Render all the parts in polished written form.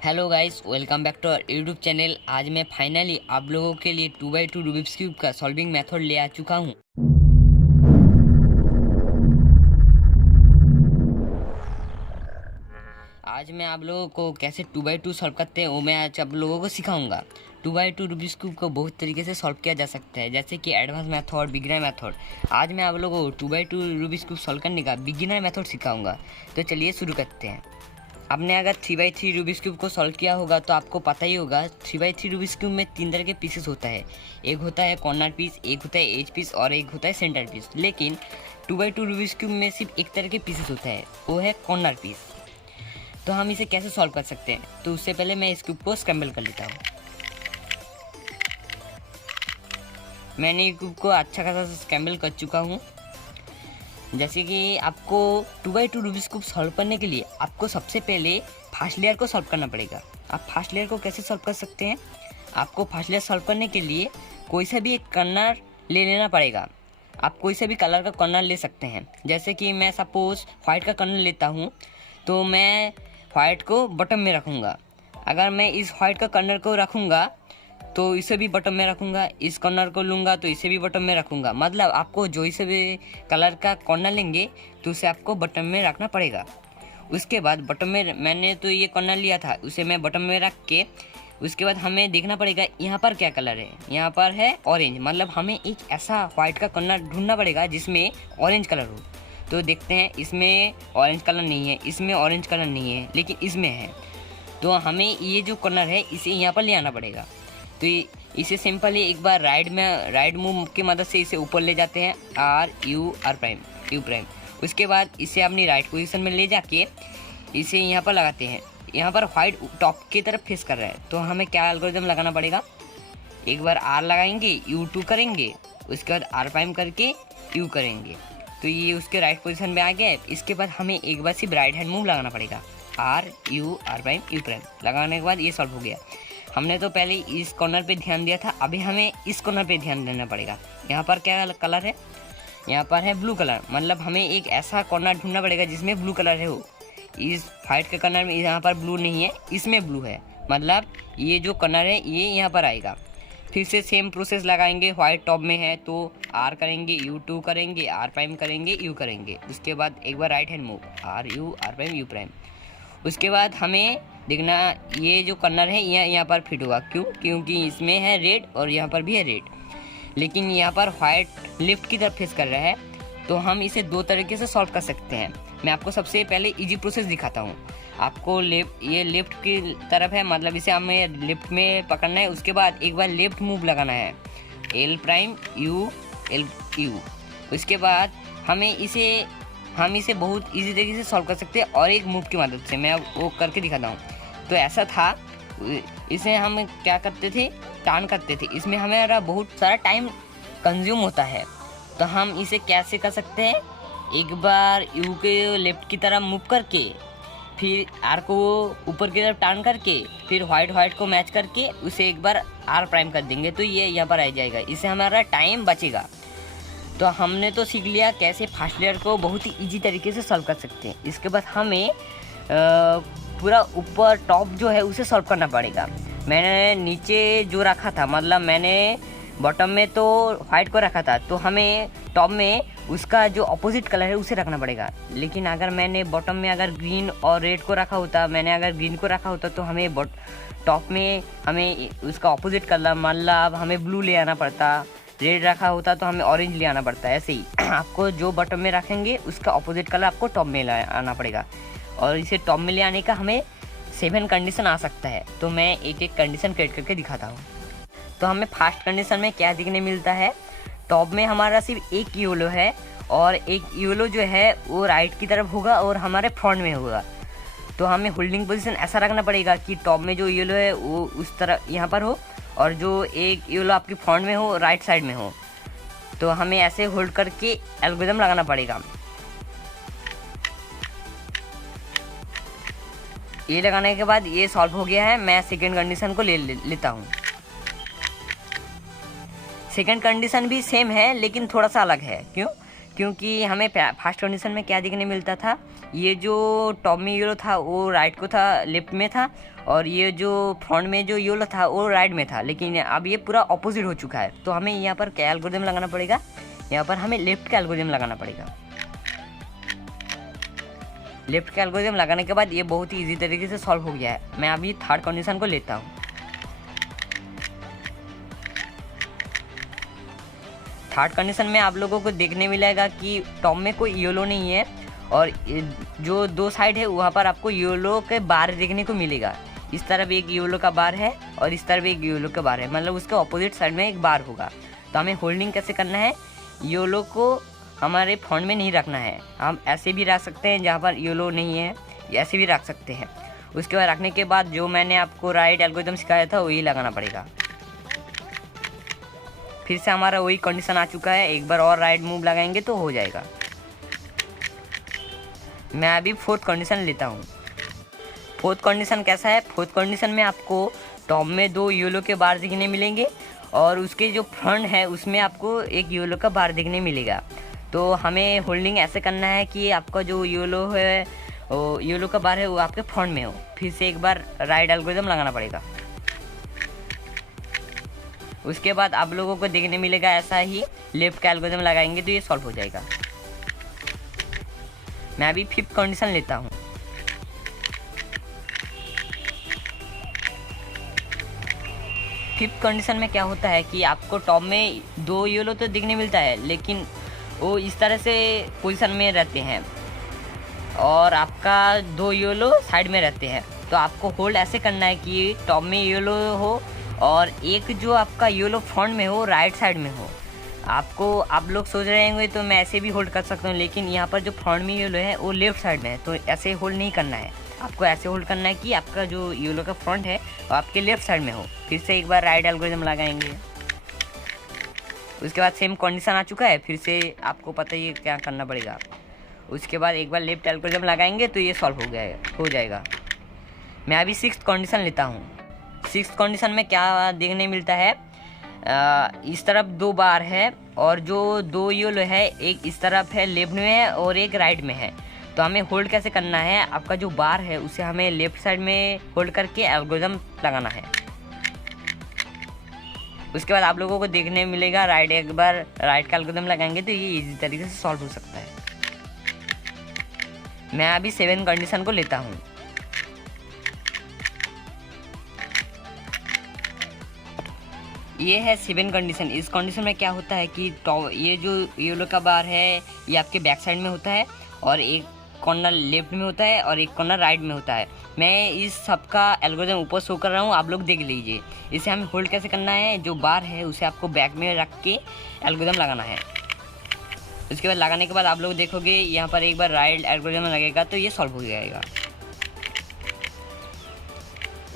Hello guys, welcome back to our YouTube channel. आज मैं finally आप लोगों के लिए 2x2 रूबिक्स क्यूब का सॉल्विंग मेथड ले आ चुका हूँ। आज मैं आप लोगों को कैसे 2x2 सॉल्व करते हैं वो मैं आज आप लोगों को सिखाऊंगा। 2x2 रूबिक्स क्यूब को बहुत तरीके से सॉल्व किया जा सकता है, जैसे कि एडवांस मेथड, बिगिनर मेथड। आज मैं आप लोगों को 2x2 रूबिक्स क्यूब सॉल्व करने का बिगिनर मेथड सिखाऊंगा। तो चलिए शुरू करते हैं। आपने अगर 3x3 रूबिक्स क्यूब को सॉल्व किया होगा तो आपको पता ही होगा 3x3 रूबिक्स क्यूब में 3 तरह के पीसेस होता है। एक होता है कॉर्नर पीस, एक होता है एज पीस और एक होता है सेंटर पीस। लेकिन 2x2 रूबिक्स क्यूब में सिर्फ एक तरह के पीसेस होता है, वो है कॉर्नर पीस। तो हम इसे कैसे सॉल्व कर सकते हैं, तो उससे पहले मैं इस क्यूब को स्क्रैम्बल कर लेता हूँ। मैंने ये क्यूब को अच्छा खासा स्क्रैम्बल कर चुका हूँ। जैसे कि आपको 2x2 रूबिक्स क्यूब सॉल्व करने के लिए आपको सबसे पहले फर्स्ट लेयर को सॉल्व करना पड़ेगा। आप फर्स्ट लेयर को कैसे सॉल्व कर सकते हैं? आपको फर्स्ट लेयर सॉल्व करने के लिए कोई सा भी एक कॉर्नर ले लेना पड़ेगा। आप कोई सा भी कलर का कॉर्नर ले सकते हैं। जैसे कि मैं सपोज वाइट का कॉर्नर लेता हूँ, तो मैं वाइट को बॉटम में रखूँगा। अगर मैं इस वाइट का कॉर्नर को रखूँगा तो इसे भी बटन में रखूँगा, इस कॉर्नर को लूँगा तो इसे भी बटन में रखूँगा। मतलब आपको जो इसे भी कलर का कॉर्नर लेंगे तो उसे आपको बटन में रखना पड़ेगा। उसके बाद बटन में मैंने तो ये कॉर्नर लिया था, उसे मैं बटन में रख के उसके बाद हमें देखना पड़ेगा यहाँ पर क्या कलर है। यहाँ पर है ऑरेंज, मतलब हमें एक ऐसा वाइट का कॉर्नर ढूंढना पड़ेगा जिसमें ऑरेंज कलर हो। तो देखते हैं, इसमें ऑरेंज कलर नहीं है, इसमें ऑरेंज कलर नहीं है, लेकिन इसमें है। तो हमें ये जो कॉर्नर है इसे यहाँ पर ले आना पड़ेगा। तो इसे सिंपली एक बार राइट मूव की मदद से इसे ऊपर ले जाते हैं, यू प्राइम। उसके बाद इसे अपनी राइट पोजीशन में ले जाके इसे यहाँ पर लगाते हैं। यहाँ पर वाइट टॉप की तरफ फेस कर रहा है, तो हमें क्या एल्गोरिथम लगाना पड़ेगा? एक बार आर लगाएंगे, U2 करेंगे, उसके बाद आर प्राइम करके यू करेंगे, तो ये उसके राइट पोजीशन में आ गया है। इसके बाद हमें एक बार सिर्फ राइट हैंड मूव लगाना पड़ेगा, आर प्राइम यू प्राइम। लगाने के बाद ये सॉल्व हो गया। हमने तो पहले इस कॉर्नर पे ध्यान दिया था, अभी हमें इस कॉर्नर पे ध्यान देना पड़ेगा। यहाँ पर क्या कलर है? यहाँ पर है ब्लू कलर। मतलब हमें एक ऐसा कॉर्नर ढूंढना पड़ेगा जिसमें ब्लू कलर है। हो इस वाइट के कॉर्नर में यहाँ पर ब्लू नहीं है, इसमें ब्लू है। मतलब ये जो कॉर्नर है ये यहाँ पर आएगा। फिर से सेम प्रोसेस लगाएंगे। वाइट टॉप में है तो आर करेंगे, U2 करेंगे, आर प्राइम करेंगे, यू करेंगे। उसके बाद एक बार right hand move, R prime U prime. उसके बाद हमें देखना ये जो कॉर्नर है यहाँ पर फिट होगा। क्यों? क्योंकि इसमें है रेड और यहाँ पर भी है रेड, लेकिन यहाँ पर वाइट लेफ्ट की तरफ फेस कर रहा है। तो हम इसे दो तरीके से सॉल्व कर सकते हैं। मैं आपको सबसे पहले इजी प्रोसेस दिखाता हूँ। आपको ये लेफ्ट की तरफ है, मतलब इसे हमें लेफ्ट में पकड़ना है। उसके बाद एक बार लेफ्ट मूव लगाना है, L प्राइम यू। उसके बाद हम इसे बहुत इजी तरीके से सॉल्व कर सकते हैं और एक मूव की मदद से। मैं वो करके दिखाता हूँ। तो ऐसा था, इसे हम क्या करते थे, टर्न करते थे। इसमें हमारा बहुत सारा टाइम कंज्यूम होता है। तो हम इसे कैसे कर सकते हैं? एक बार यू के लेफ्ट की तरफ मूव करके, फिर आर को ऊपर की तरफ टर्न करके, फिर वाइट को मैच करके उसे एक बार आर प्राइम कर देंगे, तो ये यहाँ पर आ जाएगा। इससे हमारा टाइम बचेगा। तो हमने तो सीख लिया कैसे फर्स्ट लेयर को बहुत ही इजी तरीके से सॉल्व कर सकते हैं। इसके बाद हमें पूरा ऊपर टॉप जो है उसे सॉल्व करना पड़ेगा। मैंने नीचे जो रखा था, मतलब मैंने बॉटम में तो वाइट को रखा था, तो हमें टॉप में उसका जो अपोजिट कलर है उसे रखना पड़ेगा। लेकिन अगर मैंने बॉटम में अगर ग्रीन और रेड को रखा होता, मैंने अगर ग्रीन को रखा होता, तो हमें टॉप में हमें उसका अपोजिट कलर, मतलब हमें ब्लू ले आना पड़ता। रेड रखा होता तो हमें ऑरेंज ले आना पड़ता है। ऐसे ही आपको जो बॉटम में रखेंगे उसका अपोजिट कलर आपको टॉप में ले आना पड़ेगा। और इसे टॉप में ले आने का हमें 7 कंडीशन आ सकता है। तो मैं एक एक कंडीशन क्रिएट करके दिखाता हूँ। तो हमें फर्स्ट कंडीशन में क्या देखने मिलता है? टॉप में हमारा सिर्फ एक येलो है और एक येलो जो है वो राइट की तरफ होगा और हमारे फ्रंट में होगा। तो हमें होल्डिंग पोजीशन ऐसा रखना पड़ेगा कि टॉप में जो येलो है वो उस तरह यहाँ पर हो और जो एक येलो आपकी फ्रंट में हो राइट साइड में हो। तो हमें ऐसे होल्ड करके एल्गोरिथम लगाना पड़ेगा। ये लगाने के बाद ये सॉल्व हो गया है। मैं सेकेंड कंडीशन को लेता हूँ। सेकेंड कंडीशन भी सेम है लेकिन थोड़ा सा अलग है। क्यों? क्योंकि हमें फर्स्ट कंडीशन में क्या देखने मिलता था, ये जो टॉप में येलो था वो राइट को था, लेफ्ट में था, और ये जो फ्रंट में जो येलो था वो राइट में था। लेकिन अब ये पूरा ऑपोजिट हो चुका है। तो हमें यहाँ पर क्या एल्गोरिथम लगाना पड़ेगा, यहाँ पर हमें लेफ्ट का एल्गोरिथम लगाना पड़ेगा। लेफ्ट का एल्गोरिथम लगाने के बाद ये बहुत ही ईजी तरीके से सॉल्व हो गया है। मैं अभी थर्ड कंडीशन को लेता हूँ। थर्ड कंडीशन में आप लोगों को देखने मिलेगा कि टॉप में कोई येलो नहीं है, और जो दो साइड है वहाँ पर आपको येलो के बार देखने को मिलेगा। इस तरफ एक येलो का बार है और इस तरफ एक येलो का बार है, मतलब उसके ऑपोजिट साइड में एक बार होगा। तो हमें होल्डिंग कैसे करना है, येलो को हमारे फ्रंट में नहीं रखना है, हम ऐसे भी रख सकते हैं, जहाँ पर येलो नहीं है ऐसे भी रख सकते हैं। उसके बाद रखने के बाद जो मैंने आपको राइट एल्गोरिथम सिखाया था वही लगाना पड़ेगा। फिर से हमारा वही कंडीशन आ चुका है, एक बार और राइट मूव लगाएंगे तो हो जाएगा। मैं अभी फोर्थ कंडीशन लेता हूँ। फोर्थ कंडीशन कैसा है, फोर्थ कंडीशन में आपको टॉप में दो येलो के बार दिखने मिलेंगे और उसके जो फ्रंट है उसमें आपको एक येलो का बार दिखने मिलेगा। तो हमें होल्डिंग ऐसे करना है कि आपका जो येलो है, वो येलो का बार है वो आपके फ्रंट में हो। फिर से एक बार राइट एल्गोरिथम लगाना पड़ेगा। उसके बाद आप लोगों को देखने मिलेगा ऐसा ही, लेफ्ट का एल्गोरिथम लगाएंगे तो ये सॉल्व हो जाएगा। मैं अभी फिफ्थ कंडीशन लेता हूँ। फिफ्थ कंडीशन में क्या होता है कि आपको टॉप में दो येलो तो दिखने मिलता है, लेकिन वो इस तरह से पोजीशन में रहते हैं और आपका दो येलो साइड में रहते हैं। तो आपको होल्ड ऐसे करना है कि टॉप में येलो हो और एक जो आपका येलो फ्रंट में हो राइट साइड में हो। आप लोग सोच रहे होंगे तो मैं ऐसे भी होल्ड कर सकता हूँ, लेकिन यहाँ पर जो फ्रंट में येलो है वो लेफ्ट साइड में है, तो ऐसे होल्ड नहीं करना है। आपको ऐसे होल्ड करना है कि आपका जो येलो का फ्रंट है वो आपके लेफ्ट साइड में हो। फिर से एक बार राइट एल्गोरिथम लगाएंगे। उसके बाद सेम कंडीशन आ चुका है, फिर से आपको पता ही है क्या करना पड़ेगा। उसके बाद एक बार लेफ्ट एल्गोरिथम लगाएंगे तो ये सॉल्व हो जाएगा। मैं अभी सिक्स्थ कंडीशन लेता हूँ। सिक्स्थ कंडीशन में क्या देखने मिलता है, इस तरफ दो बार है और जो दो येलो है एक इस तरफ है लेफ्ट में है और एक राइट में है। तो हमें होल्ड कैसे करना है, आपका जो बार है उसे हमें लेफ्ट साइड में होल्ड करके एल्गोरिथम लगाना है। उसके बाद आप लोगों को देखने मिलेगा एक बार राइट का एल्गोरिथम लगाएंगे तो ये इजी तरीके से सॉल्व हो सकता है। मैं अभी सेवेंथ कंडीशन को लेता हूँ। ये है सेवन कंडीशन। इस कंडीशन में क्या होता है कि ये जो येलो का बार है ये आपके बैक साइड में होता है और एक कॉर्नर लेफ्ट में होता है और एक कॉर्नर राइट में होता है। मैं इस सब का एल्गोरिथम ऊपर शो कर रहा हूँ, आप लोग देख लीजिए। इसे हमें होल्ड कैसे करना है, जो बार है उसे आपको बैक में रख के एल्गोरिथम लगाना है। उसके बाद लगाने के बाद आप लोग देखोगे यहाँ पर एक बार राइट एल्गोरिथम लगेगा तो ये सॉल्व हो जाएगा।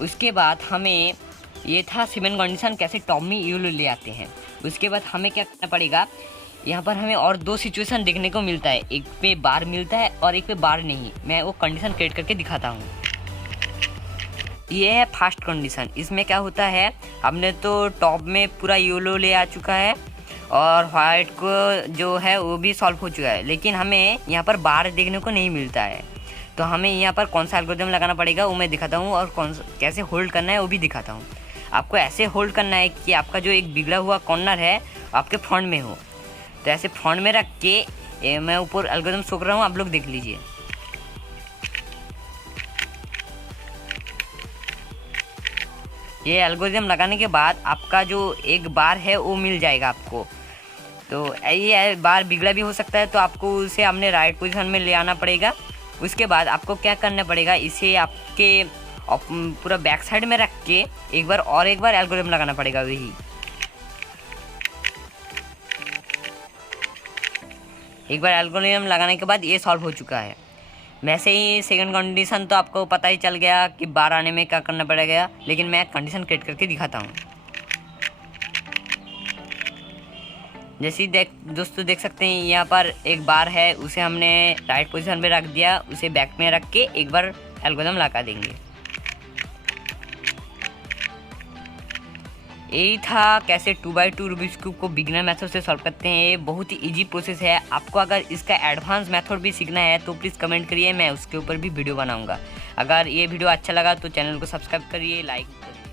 उसके बाद हमें ये था सेवन कंडीशन कैसे टॉप में येलो ले आते हैं। उसके बाद हमें क्या करना पड़ेगा, यहाँ पर हमें और दो सिचुएशन देखने को मिलता है, एक पे बार मिलता है और एक पे बार नहीं। मैं वो कंडीशन क्रिएट करके दिखाता हूँ। ये है फर्स्ट कंडीशन। इसमें क्या होता है, हमने तो टॉप में पूरा येलो ले आ चुका है और वाइट को जो है वो भी सॉल्व हो चुका है, लेकिन हमें यहाँ पर बार देखने को नहीं मिलता है। तो हमें यहाँ पर कौन सा एल्गोरिथम लगाना पड़ेगा वो मैं दिखाता हूँ और कैसे होल्ड करना है वो भी दिखाता हूँ। आपको ऐसे होल्ड करना है कि आपका जो एक बिगड़ा हुआ कॉर्नर है आपके फ्रंट में हो। तो ऐसे फ्रंट में रख के मैं ऊपर एल्गोरिथम शो कर रहा हूँ, आप लोग देख लीजिए। ये एल्गोरिथम लगाने के बाद आपका जो एक बार है वो मिल जाएगा आपको। तो ये बार बिगड़ा भी हो सकता है, तो आपको उसे अपने राइट पोजीशन में ले आना पड़ेगा। उसके बाद आपको क्या करना पड़ेगा, इसे आपके पूरा बैक साइड में रख के एक बार एल्गोरिथम लगाना पड़ेगा। वही एक बार एल्गोरिथम लगाने के बाद ये सॉल्व हो चुका है। वैसे ही सेकंड कंडीशन तो आपको पता ही चल गया कि बार आने में क्या करना पड़ेगा, लेकिन मैं कंडीशन क्रिएट करके दिखाता हूँ। जैसे दोस्तों देख सकते हैं यहाँ पर एक बार है, उसे हमने राइट पोजीशन में रख दिया, उसे बैक में रख के एक बार एल्गोरिथम लगा देंगे। यही था कैसे 2x2 रूबिक्स क्यूब को बिगिनर मेथड से सॉल्व करते हैं। ये बहुत ही इजी प्रोसेस है। आपको अगर इसका एडवांस मेथड भी सीखना है तो प्लीज़ कमेंट करिए, मैं उसके ऊपर भी वीडियो बनाऊंगा। अगर ये वीडियो अच्छा लगा तो चैनल को सब्सक्राइब करिए, लाइक करिए।